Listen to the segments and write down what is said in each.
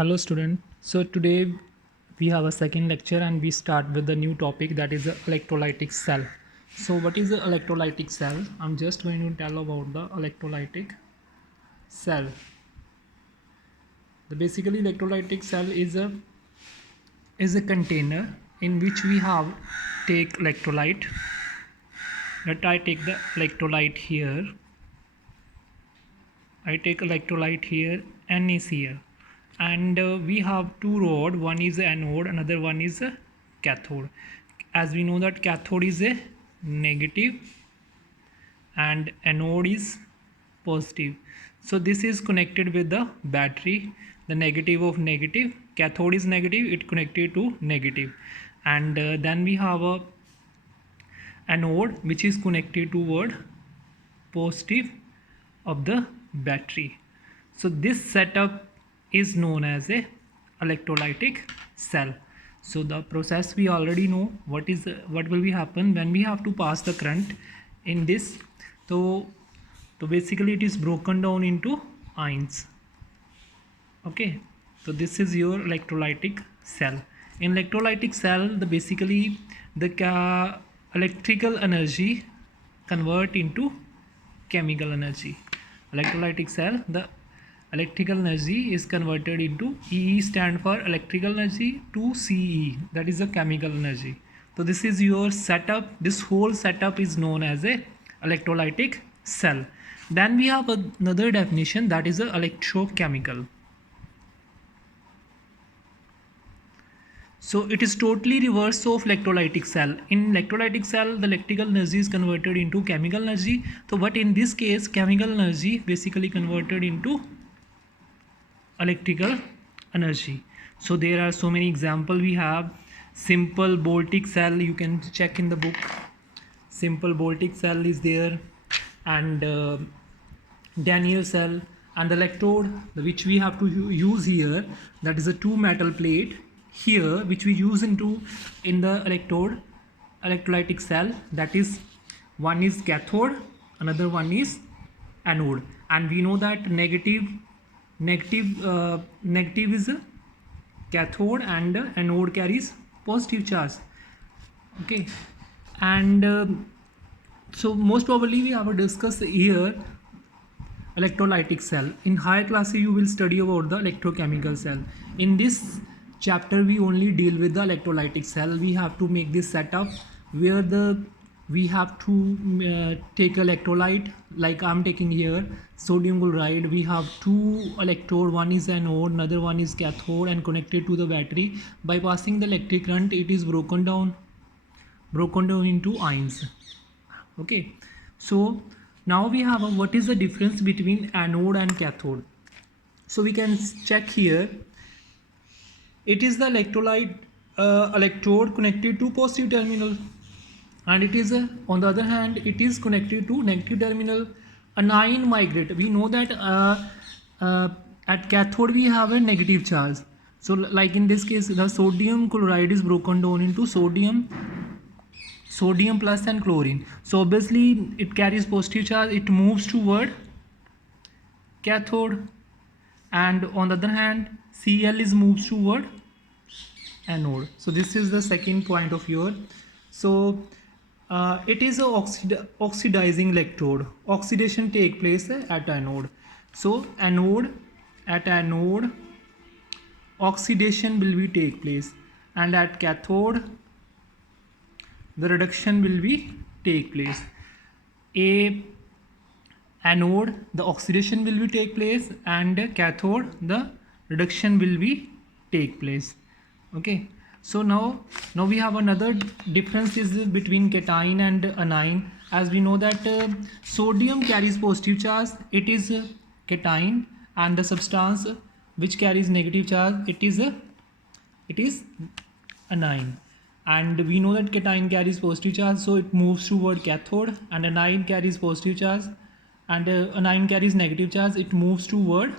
Hello student. So today we have a second lecture and we start with the new topic, that is the electrolytic cell. So what is the electrolytic cell? I'm just going to tell about the electrolytic cell. The basically electrolytic cell is a container in which we have take electrolyte. Let I take the electrolyte here. I take electrolyte here, NaCl, and we have two rod. One is the anode, another one is a cathode. As we know that cathode is a negative and anode is positive. So this is connected with the battery. The negative of negative, cathode is negative, it connected to negative, and then we have a anode which is connected toward positive of the battery. So this setup is known as a electrolytic cell. So the process we already know. What will be happen when we have to pass the current in this. So basically it is broken down into ions. Okay, so this is your electrolytic cell. In electrolytic cell, the electrical energy convert into chemical energy. Electrolytic cell, the electrical energy is converted into E stand for electrical energy to CE, that is the chemical energy. So this is your setup. This whole setup is known as a electrolytic cell. Then we have another definition, that is a electrochemical. So it is totally reverse of electrolytic cell. In electrolytic cell, the electrical energy is converted into chemical energy. So but in this case, chemical energy basically converted into electrical energy. So there are so many examples. We have simple Voltaic cell, you can check in the book. Simple Voltaic cell is there, and Daniell cell, and the electrode which we have to use here, that is a two metal plate here which we use in the electrolytic cell. That is, one is cathode, another one is anode, and we know that negative is a cathode and anode carries positive charge. Okay, and so most probably we have discussed here electrolytic cell. In higher classes you will study about the electrochemical cell. In this chapter we only deal with the electrolytic cell. We have to make this setup where we have to take electrolyte, like I'm taking here sodium chloride. We have two electrode, one is anode, another one is cathode, and connected to the battery. By passing the electric current, it is broken down into ions. Okay, so now we have what is the difference between anode and cathode. So we can check here. It is the electrode connected to positive terminal, and it is on the other hand it is connected to negative terminal. Anion migrate. We know that at cathode we have a negative charge. So like in this case, the sodium chloride is broken down into sodium plus and chlorine. So obviously it carries positive charge, it moves toward cathode, and on the other hand Cl is moves toward anode. So this is the second point of your. So it is a oxidizing electrode. Oxidation take place at anode. So at anode oxidation will be take place, and at cathode the reduction will be take place. Anode the oxidation will be take place, and cathode the reduction will be take place. Okay, so now we have another difference is between cation and anion. As we know that sodium carries positive charge, it is cation, and the substance which carries negative charge, it is anion. And we know that cation carries positive charge, so it moves toward cathode, and anion carries positive charge, and anion carries negative charge, it moves toward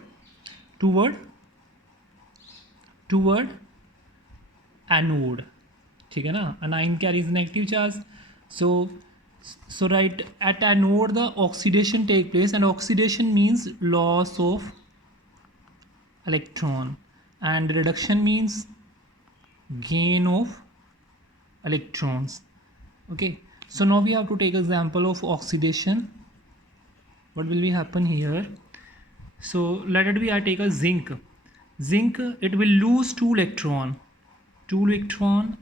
anode. ठीक है ना, anion carries negative charge. So right, at anode the oxidation take place, and oxidation means loss of electron. and reduction means gain of electrons. Okay, so now we have to take example of oxidation. What will be happen here? So let it be, I take a zinc. It will lose two electron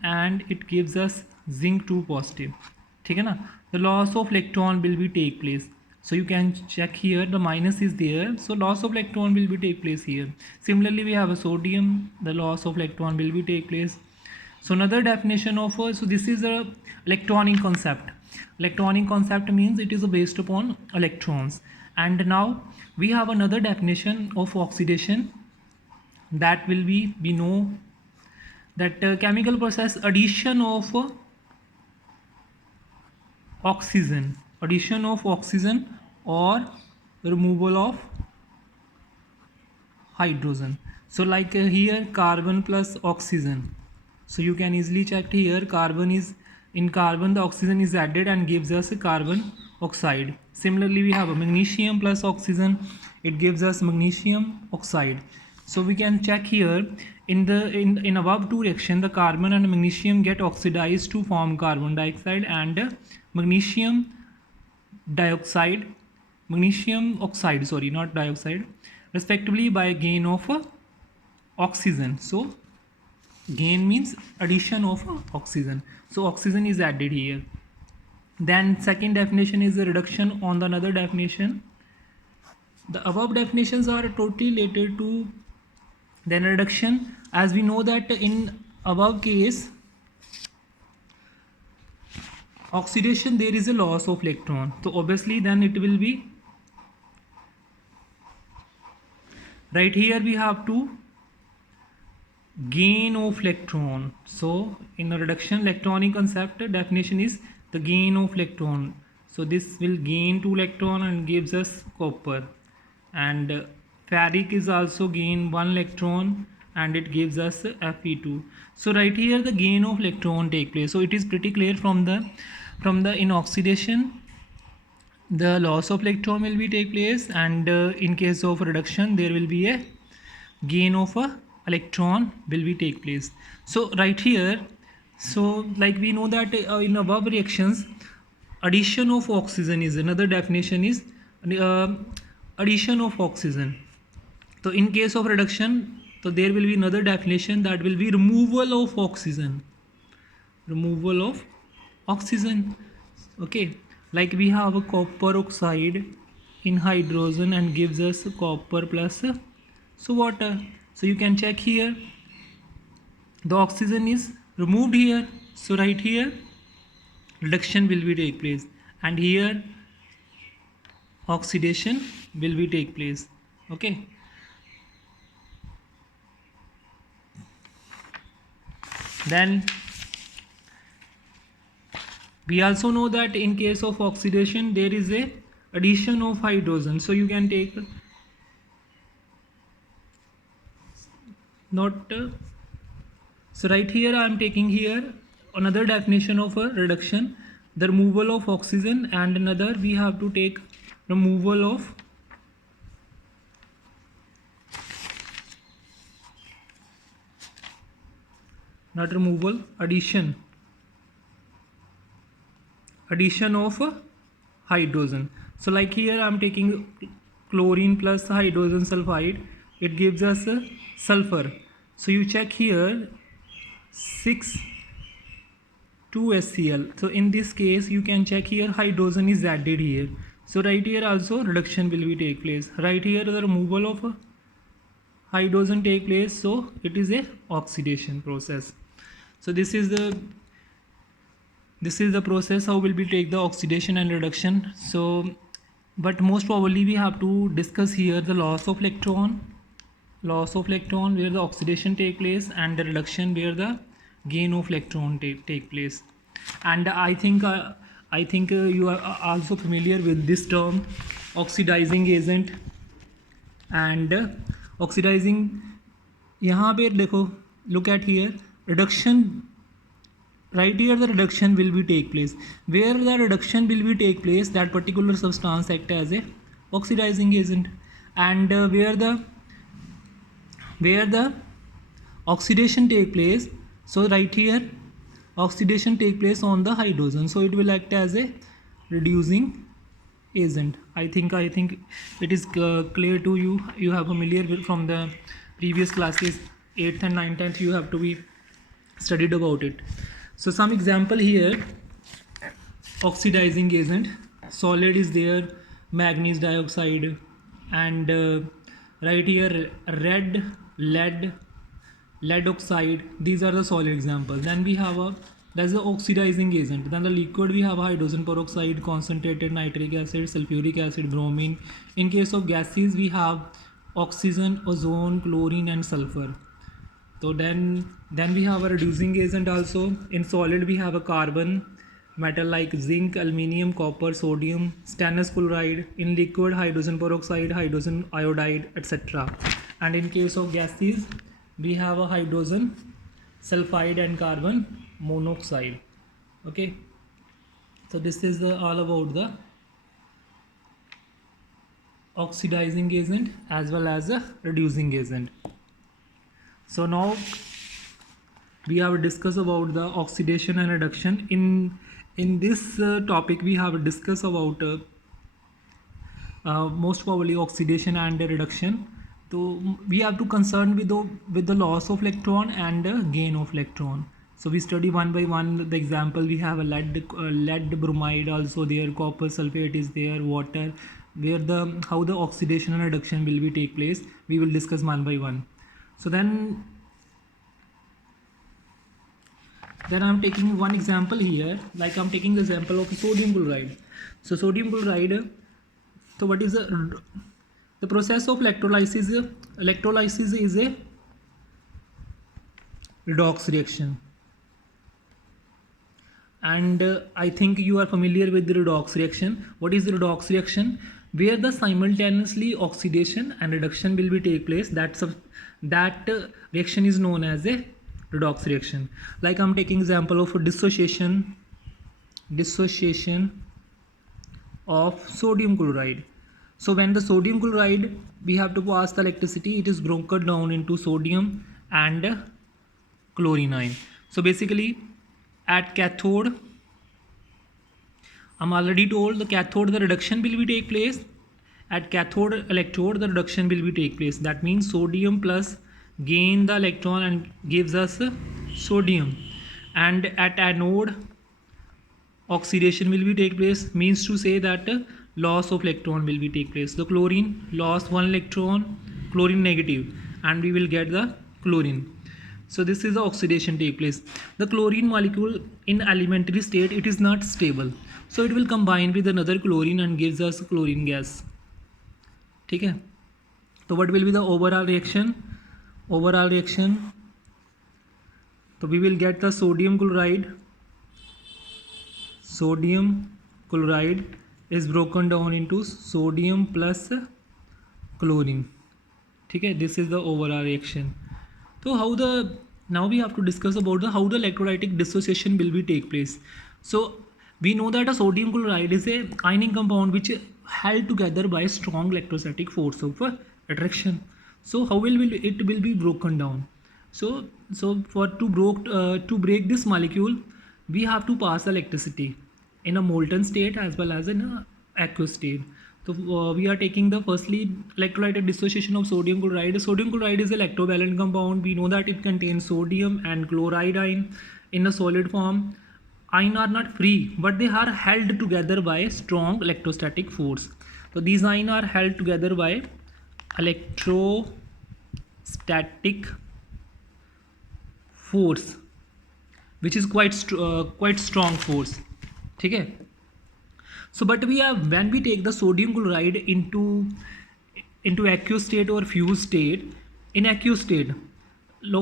and it gives us zinc 2 positive. ठीक है ना? The loss of electron will be take place. So you can check here, the minus is there, so loss of electron will be take place here. Similarly, we have a sodium, the loss of electron will be take place. So another definition of so this is a electronic concept. Electronic concept means it is based upon electrons. And now we have another definition of oxidation, that will be, we know that chemical process addition of oxygen or removal of hydrogen. So like here carbon plus oxygen, so you can easily check here, carbon is in carbon, the oxygen is added and gives us a carbon oxide. Similarly, we have a magnesium plus oxygen, it gives us magnesium oxide. So we can check here, in above two reaction, the carbon and magnesium get oxidized to form carbon dioxide and magnesium oxide, sorry, not dioxide, respectively, by gain of oxygen. So gain means addition of oxygen, so oxygen is added here. Then second definition is the reduction on the another definition. The above definitions are totally related to then reduction, as we know that in above case oxidation there is a loss of electron, so obviously then it will be right here we have to gain of electron. So in the reduction electronic concept definition is the gain of electron, so this will gain 2 electron and gives us copper, and ferric is also gain 1 electron and it gives us Fe2. So right here the gain of electron take place. So it is pretty clear from the in oxidation the loss of electron will be take place, and in case of reduction there will be a gain of a electron will be take place. So right here, so like we know that in above reactions addition of oxygen is another definition, is addition of oxygen. So in case of reduction, so there will be another definition, that will be removal of oxygen. Okay, like we have a copper oxide in hydrogen and gives us copper plus so water. So you can check here, the oxygen is removed here, so right here reduction will be take place, and here oxidation will be take place. Okay, then we also know that in case of oxidation there is a addition of hydrogen, so you can take so right here I am taking here another definition of a reduction, the removal of oxygen, and another we have to take removal of addition of hydrogen. So like here I am taking chlorine plus hydrogen sulfide, it gives us sulfur. So you check here 6,2HCl. So in this case you can check here hydrogen is added here, so right here also reduction will be take place. Right here the removal of hydrogen take place, so it is a oxidation process. So this is the process how will we take the oxidation and reduction. So but most probably we have to discuss here the loss of electron where the oxidation take place, and the reduction where the gain of electron take place. And I think you are also familiar with this term oxidizing agent. And oxidizing, यहाँ पे देखो, look at here, reduction, right here the reduction will be take place. Where the reduction will be take place, that particular substance act as a oxidizing agent. And where the oxidation take place. So right here oxidation take place on the hydrogen, so it will act as a reducing agent. I think it is clear to you. You have familiar with from the previous classes 8th and 9th, 10th, you have to be studied about it. So some example here: oxidizing agent, solid is there, manganese dioxide, and right here lead oxide. These are the solid examples. Then we have that's the oxidizing agent. Then the liquid, we have hydrogen peroxide, concentrated nitric acid, sulfuric acid, bromine. In case of gases, we have oxygen, ozone, chlorine, and sulfur. So then we have a reducing agent also. In solid, we have a carbon, metal like zinc, aluminium, copper, sodium, stannous chloride. In liquid, hydrogen peroxide, hydrogen iodide, etc. And in case of gases, we have a hydrogen sulfide and carbon monoxide. Okay, so this is all about the oxidizing agent as well as a reducing agent. So now we have discussed about the oxidation and reduction. In this topic we have discussed about most probably oxidation and reduction. So we have to concern with the loss of electron and gain of electron. So we study one by one. The example, we have a lead bromide also there, copper sulfate is there, water, where how the oxidation and reduction will be take place. We will discuss one by one. So then I'm taking one example here, like I'm taking the example of sodium chloride. So sodium chloride, so what is the process of electrolysis? Electrolysis is a redox reaction, and I think you are familiar with the redox reaction. What is the redox reaction? Where the simultaneously oxidation and reduction will be take place. That reaction is known as a redox reaction. Like I'm taking example of dissociation of sodium chloride. So when the sodium chloride, we have to pass the electricity, it is broken down into sodium and chlorine ion. So basically at cathode, I'm already told the cathode, the reduction will be take place. At cathode electrode, the reduction will be take place. That means sodium plus gain the electron and gives us sodium. And at anode, oxidation will be take place, means to say that loss of electron will be take place. The chlorine lost one electron, chlorine negative, and we will get the chlorine. So this is the oxidation take place. The chlorine molecule in elementary state, it is not stable, so it will combine with another chlorine and gives us chlorine gas. Okay, so what will be the overall reaction? So we will get the sodium chloride is broken down into sodium plus chlorine. Okay, this is the overall reaction. So now we have to discuss about how the electrolytic dissociation will be take place. So we know that a sodium chloride is a ionic compound which held together by strong electrostatic force of attraction. So how it will be broken down? So to break this molecule, we have to pass electricity in a molten state as well as in a aqueous state. So we are taking the firstly electrolytic dissociation of sodium chloride. Sodium chloride is an electrovalent compound. We know that it contains sodium and chloride ion in a solid form. Ions are not free, but they are held together by strong electrostatic force. So these ions are held together by electrostatic force, which is quite strong force. Okay. So but when we take the sodium chloride into aqueous state or fused state, in aqueous state,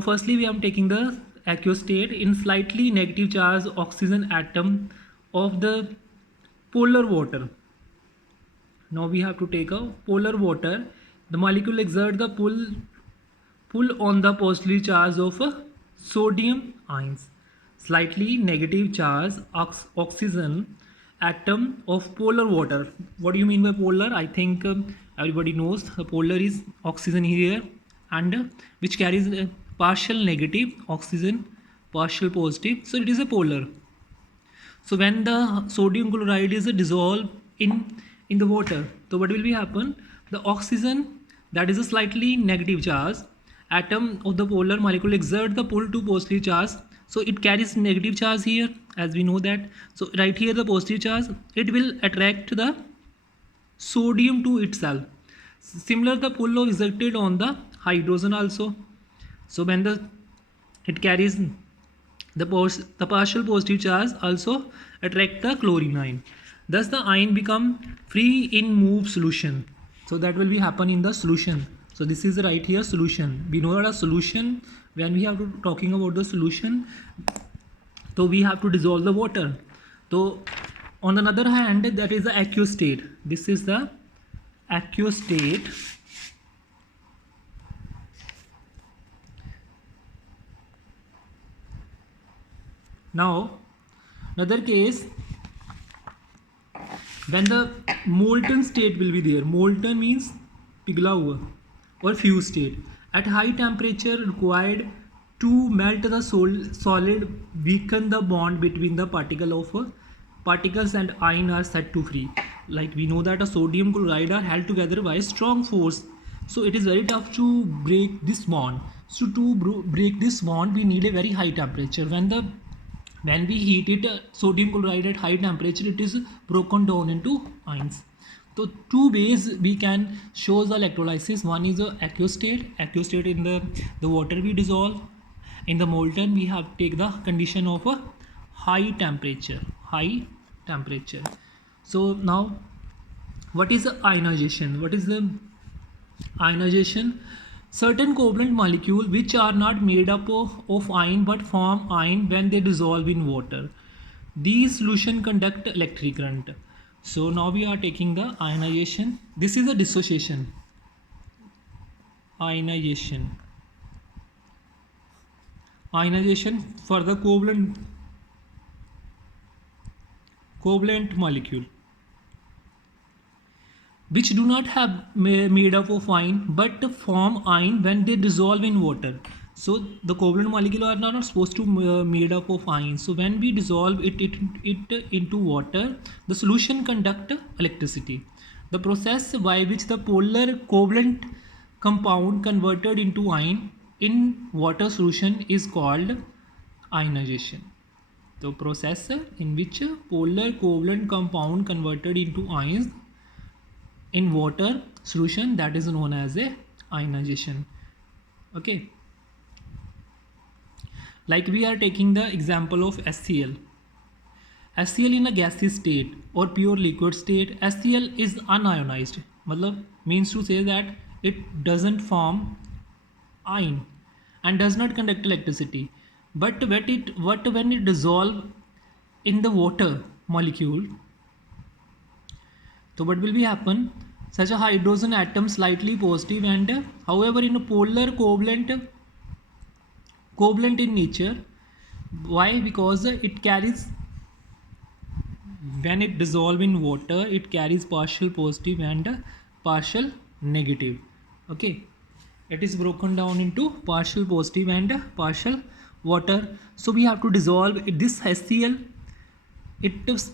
firstly we are taking the aqueous state. In slightly negative charge oxygen atom of the polar water. Now we have to take a polar water. The molecule exert the pull on the positively charge of sodium ions. Slightly negative charge oxygen atom of polar water. What do you mean by polar? I think everybody knows the polar is oxygen here, and which carries partial negative, oxygen partial positive, so it is a polar. So when the sodium chloride is dissolved in the water, so what will be happen? The oxygen, that is a slightly negative charge, atom of the polar molecule exert the pull to positive charge, so it carries negative charge here, as we know that. So right here the positive charge, it will attract the sodium to itself. Similar the pull of exerted on the hydrogen also. So when it carries the partial positive charge also attract the chlorine ion. Thus the ion become free in move solution. So that will be happen in the solution. So this is right here solution. We know that a solution, when we have to talking about the solution, so we have to dissolve the water. So on the other hand, that is the aqueous state. This is the aqueous state. Now another case, when the molten state will be there. Molten means पिघला हुआ or fused state. At high temperature required to melt the solid, weaken the bond between the particles and ion are set to free. Like we know that a sodium chloride are held together by a strong force, so it is very tough to break this bond. So to break this bond we need a very high temperature. When we heat it, sodium chloride at high temperature, it is broken down into ions. So two ways we can show the electrolysis. One is the aqueous state. Aqueous state, in the water we dissolve. In the molten we have take the condition of a high temperature. So now what is the ionization? What is the ionization? Certain covalent molecules which are not made up of ion but form ion when they dissolve in water. These solutions conduct electric current. So now we are taking the ionization. This is a dissociation. Ionization for the covalent molecule which do not have made up of ion but form ion when they dissolve in water. So the covalent molecule are not supposed to made up of ion. So when we dissolve it into water, the solution conduct electricity. The process by which the polar covalent compound converted into ion in water solution is called ionization. The process in which polar covalent compound converted into ions in water solution, that is known as a ionization. Okay, like we are taking the example of HCl. HCl in a gaseous state or pure liquid state, HCl is unionized. मतलब means to say that it doesn't form ion and does not conduct electricity. But when it dissolve in the water molecule, so what will be happen? Such a hydrogen atom slightly positive, and however in a polar covalent in nature. Why? Because it carries, when it dissolve in water, it carries partial positive and partial negative. Okay, it is broken down into partial positive and partial water. So we have to dissolve this HCl. It is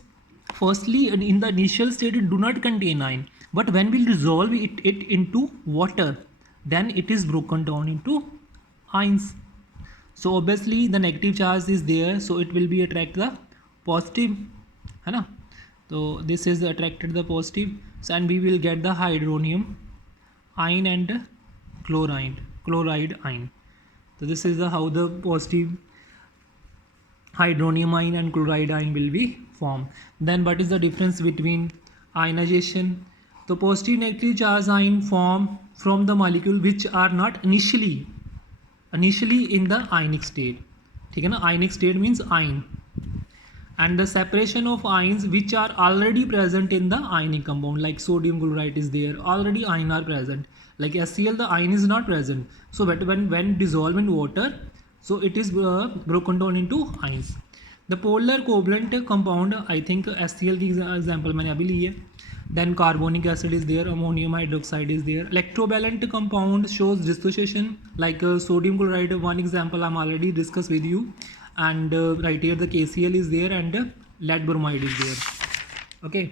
firstly in the initial state it do not contain ion, but when we dissolve it into water, then it is broken down into ions. So obviously the negative charge is there, so it will be attract the positive, है ना? So this is attracted the positive, so and we will get the hydronium ion and chloride ion. So this is how the positive hydronium ion and chloride ion will be formed. Then what is the difference between ionization? The positive negative charge ion form from the molecule which are not initially in the ionic state. ठीक है ना? Ionic state means ion, and the separation of ions which are already present in the ionic compound, like sodium chloride is there, already ion are present. Like HCl, the ion is not present. So but when dissolved in water, so it is broken down into ions. The polar covalent compound, I think HCl की example मैंने अभी ली है. then carbonic acid is there, ammonium hydroxide is there. Electrovalent compound shows dissociation, like sodium chloride, one example I'm already discussed with you, and right here the KCl is there, and lead bromide is there. Okay,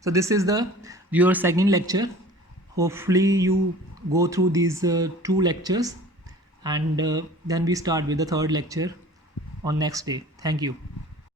so this is the your second lecture. Hopefully you go through these two lectures, and then we start with the third lecture on next day. Thank you.